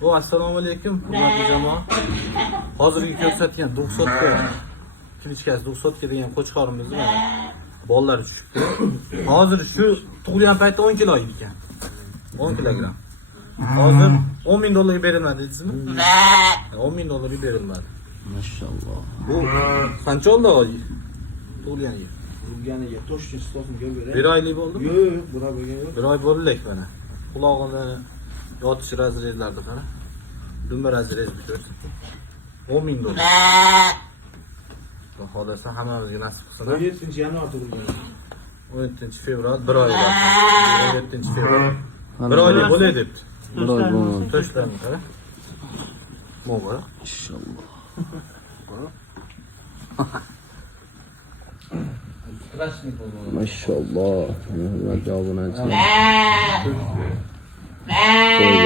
Assalomu alaykum, hurmatli jamoa. Hozirgi ko'rsatgan 90 ga kilichkasi 90 ga degan qo'chqorimizni mana bolalar tushibdi. Hozir shu tug'ilgan paytda 10 kilo ekan. 10 kilogram. Hozir 10 ming dollarga beriladi deysizmi? 10 ming dollarga beriladi. Maşallah. Bu qancha oldi oy? Tug'ilganiga. Tug'ilganiga toshchi stofni ko'rib Bir oylik bo'ldimi? Yo'q, bular bo'lgan yo'q. Bir oy bo'ldi mana. Qulog'ini yotish razrezlarida qara. Dumba razrezini ko'rsatdim. 10 ming dollar. Xohlasa hammamizga nasib qilsin. 17-yanvar tug'ilgan. 17-fevral 1 oy bor. 17-fevral. 1 oylik bo'lay debdi. Bir oy bo'ldi. Toshlarni qara. Muborak. İnşallah. Maşallah. Hurmatli obunachilar. Qo'y